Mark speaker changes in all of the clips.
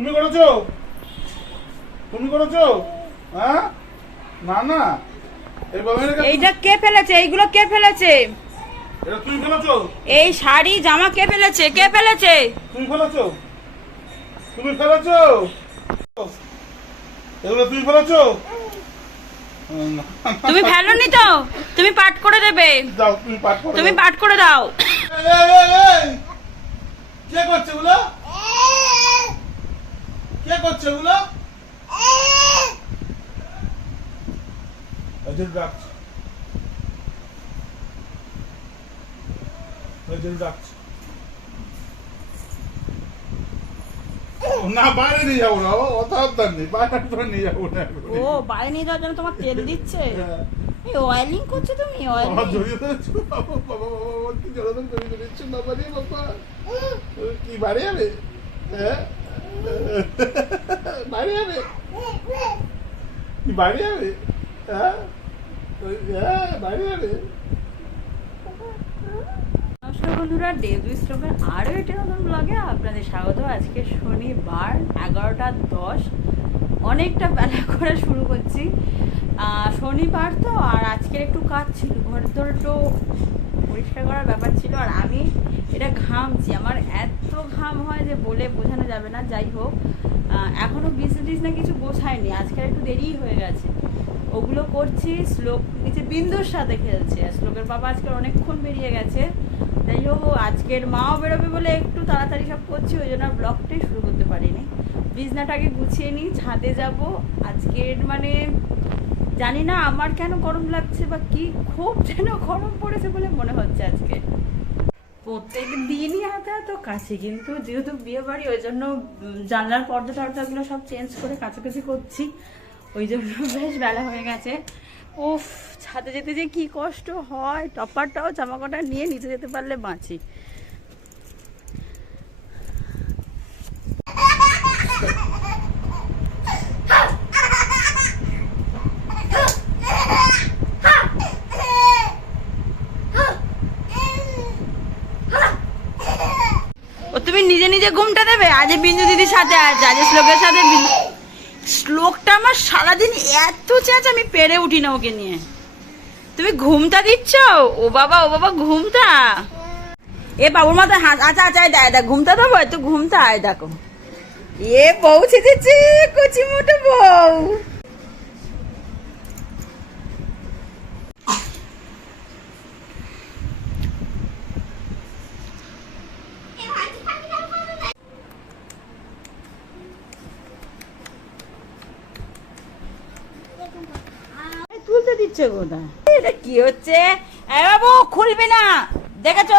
Speaker 1: তুমি করেছ? তুমি করেছ? হ্যাঁ? না না।
Speaker 2: এইটা কে ফেলেছে? এইগুলো কে ফেলেছে? এই শাড়ি জামা কে ফেলেছে? কে ফেলেছে?
Speaker 1: তুমি ফেলেছো? তুমি ফেলেছো? এগুলো তুমি ফেলেছো?
Speaker 2: তুমি ফেলোনি তো? তুমি পাঠ করে দেবে।
Speaker 1: তুমি পাঠ করো
Speaker 2: দাও!
Speaker 1: কে করছে কে করছে ওগুলো? ডাকছে। ডাকছে। ও, না বাইরে নিয়ে যাব না অত আবদার নেই বাইরে নিয়ে যাব না
Speaker 2: ও বাইরে নিয়ে যাওয়ার জন্য তোমার তেল দিচ্ছে?
Speaker 1: হ্যাঁ।
Speaker 2: এই অয়েলিং করছ তুমি?
Speaker 1: বাবা
Speaker 2: অয়েলিং
Speaker 1: জড়িয়ে ধরেছো বাবা বাবা বাবা বাবা, কি জড়িয়ে ধরে জড়িয়ে ধরেছো বাবা। বাবা কি বাড়ি যাবে হ্যাঁ? বাড়ি যাবে বাড়ি যাবে হ্যাঁ যাবে
Speaker 2: নমস্কার বন্ধুরা ডেজু স্ট্রোকের আরও একটি নতুন ব্লগে আপনাদের স্বাগত। আজকে শনিবার, এগারোটা দশ। অনেকটা বেলা করে শুরু করছি। শনিবার তো, আর আজকের একটু কাজ ছিল। ঘর ধর একটু পরিষ্কার করার ব্যাপার ছিল আর আমি এটা ঘামছি। আমার এত ঘাম হয় যে বলে বোঝানো যাবে না, যাই হোক। এখনও এখনও বিজনেস না কিছু গোছায়নি, আজকাল একটু দেরিই হয়ে গেছে। ওগুলো করছি, শ্লোক নিচে বিন্দুর সাথে খেলছে। শ্লোকের বাবা আজকে অনেকক্ষণ বেরিয়ে গেছে। যাই হোক, আজকের মাও বেরোবে বলে একটু তাড়াতাড়ি সব করছি, ওই জন্য ব্লগটাই শুরু করতে পারিনি। বিছনাটাকে গুছিয়ে নিই, ছাদে যাব। আজকের মানে জানি না আমার কেন গরম লাগছে বা কি খুব যেন গরম পড়েছে বলে মনে হচ্ছে আজকে। প্রত্যেক দিনই হাতে হাতে কাছে কিন্তু যেহেতু বিয়ে বাড়ি, ওই জন্য জানলার পর্দা টর্দাগুলো সব চেঞ্জ করে কাছাকাছি করছি। ওই জন্য বেশ বেলা হয়ে গেছে। উফ, ছাদে যেতে যে কি কষ্ট হয়, টপারটাও জামা কাটা নিয়ে নিচে যেতে পারলে বাঁচি। তুমি নিজে নিজে ঘুমটা দেবে? আজ বিন্দু দিদির সাথে আছে, আজ শ্লোকের সাথে শ্লোকটা আমার সারাদিন এত চেঁচ আমি পেরে উঠি না ওকে নিয়ে। তুমি ঘুমটা দিচ্ছ? ও বাবা ও বাবা, ঘুমটা। এ বাবুর মাথায় হাত আচ্ছা আচ্ছা আয় দেখ ঘুমটা দেবো? তো ঘুমটা আয় দেখো। এ বউ ছেচেছে কচি মোটো বউ এই তুলতে দিচ্ছে কোথায় এটা কি হচ্ছে? এ বাবু খুলবে না। দেখেছ?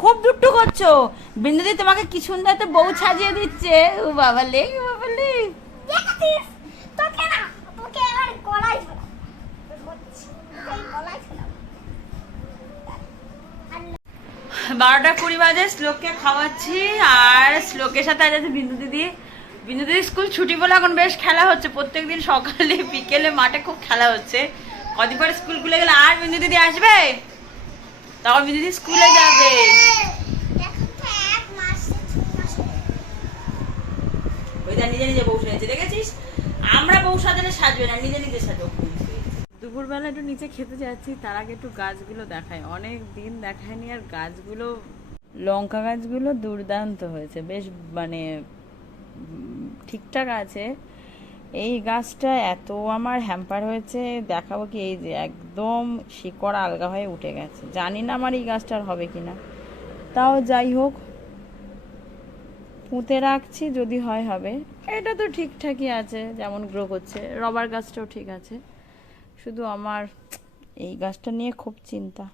Speaker 2: খুব দুট্টু করছ। বিন্দুদি তোমাকে কি সুন্দর তো বউ সাজিয়ে দিচ্ছে। ও বাবা লে বাবা লে। বারোটা কুড়ি বাজে শ্লোককে খাওয়াচ্ছি। আর শ্লোকের সাথে আজ আছে বিন্দু দিদি বিন্দু দিদি স্কুল ছুটি বলে এখন বেশ খেলা হচ্ছে। প্রত্যেকদিন সকালে বিকেলে মাঠে খুব খেলা হচ্ছে। কদিন পরে স্কুল খুলে গেলে আর বিন্দু দিদি আসবে? তখন বিন্দু দিদি স্কুলে যাবে। নিজে নিজে বউ সেজেছে দেখেছিস? আমরা বউ সাজালে সাজবে না, নিজে নিজে সাজো। দুপুরবেলা একটু নিচে খেতে যাচ্ছি, তার আগে একটু গাছগুলো দেখায় অনেক দিন দেখায়নি আর গাছগুলো, লঙ্কা গাছগুলো দুর্দান্ত হয়েছে। বেশ মানে ঠিকঠাক আছে। এই গাছটা এত আমার হ্যাম্পার হয়েছে, দেখাবো কি? এই যে একদম শিকড় আলগা হয়ে উঠে গেছে। জানি না আমার এই গাছটার হবে কি না তাও যাই হোক, পুঁতে রাখছি, যদি হয় হবে। এটা তো ঠিকঠাকই আছে, যেমন গ্রো করছে। রবার গাছটাও ঠিক আছে। শুধু আমার এই গাছটা নিয়ে খুব চিন্তা।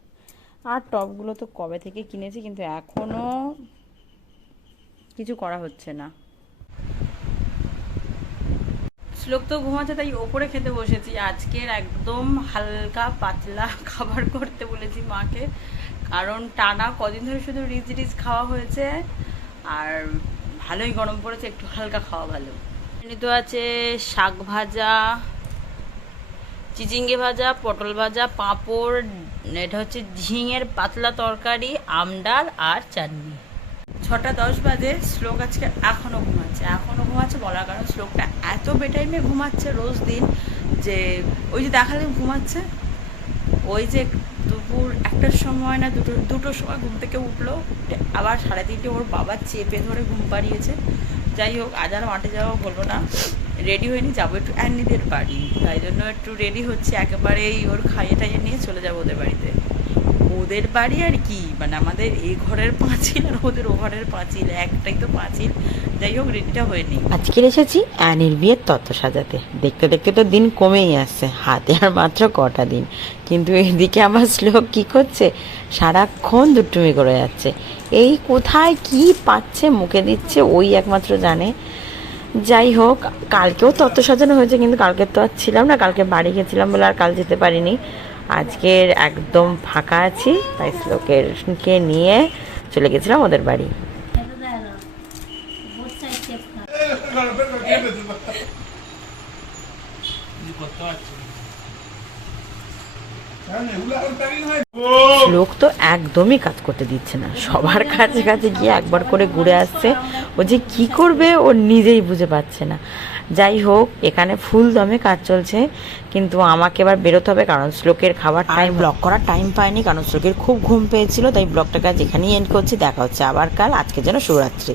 Speaker 2: আর টবগুলো তো কবে থেকে কিনেছি, কিন্তু এখনও কিছু করা হচ্ছে না। শ্লোক তো ঘুমাচ্ছে, তাই ওপরে খেতে বসেছি। আজকের একদম হালকা পাতলা খাবার করতে বলেছি মাকে। কারণ টানা কদিন ধরে শুধু রিচ রিচ খাওয়া হয়েছে, আর ভালোই গরম পড়েছে, একটু হালকা খাওয়া ভালো। তো আছে শাক ভাজা, চিচিঙ্গে ভাজা, পটল ভাজা, পাঁপড়, এটা হচ্ছে ঝিঙের পাতলা তরকারি আমডাল আর চাটনি। ছটা দশ বাজে, শ্লোক আজকে এখনও ঘুমাচ্ছে। এখনও ঘুমাচ্ছে বলার কারণ শ্লোকটা এত বেটাইমে ঘুমাচ্ছে রোজ দিন যে, ওই যে দেখালে ঘুমাচ্ছে, ওই যে দুপুর একটার সময় না দুটো, দুটোর সময় ঘুম থেকে উঠল আবার সাড়ে তিনটে ওর বাবা চেপে ধরে ঘুম পাড়িয়েছে। যাই হোক, আজ আর মাঠে যাওয়া বলব না। রেডি হয়নি, যাব একটু অ্যান্নিদের বাড়ি। তাই জন্য একটু রেডি হচ্ছে, একেবারেই ওর খাইয়ে টাইয়ে নিয়ে চলে যাব ওদের বাড়িতে। ওদের বাড়ি আর কি? মানে আমাদের এই ঘরের পাঁচিল আর ওদের ও ঘরের পাঁচিল, একটাই তো পাঁচিল। যাই হোক রেডিটা হয়নি
Speaker 3: আজকে এসেছি অ্যানির বিয়ের তত্ত্ব সাজাতে। দেখতে দেখতে তো দিন কমেই আসছে, হাতে আর মাত্র কটা দিন। কিন্তু এদিকে আমার শ্লোক কি করছে? সারাক্ষণ দুটুমি করে যাচ্ছে। এই কোথায় কি পাচ্ছে, মুখে দিচ্ছে, ওই একমাত্র জানে। যাই হোক, কালকেও তত্ত্ব সাজানো হয়েছে, কিন্তু কালকে তো আর ছিলাম না, কালকে বাড়ি গেছিলাম বলে আর কাল যেতে পারিনি। আজকের একদম ফাঁকা আছি, তাই শ্লোকের কে নিয়ে চলে গেছিলাম ওদের বাড়ি। লোক তো একদমই কাজ করতে দিচ্ছে না। সবার কাছে কাছে গিয়ে একবার করে ঘুরে আসছে। ও যে কি করবে ও নিজেই বুঝে পাচ্ছে না। যাই হোক এখানে ফুল দমে কাজ চলছে কিন্তু আমাকে এবার বেরোতে হবে কারণ শ্লোকের খাবার টাইম ব্লক করার টাইম পাইনি কারণ শ্লোকের খুব ঘুম পেয়েছিল তাই ব্লগটাকে আজ এখানেই এন্ড করছি দেখা হচ্ছে আবার কাল আজকে যেন শুভরাত্রি।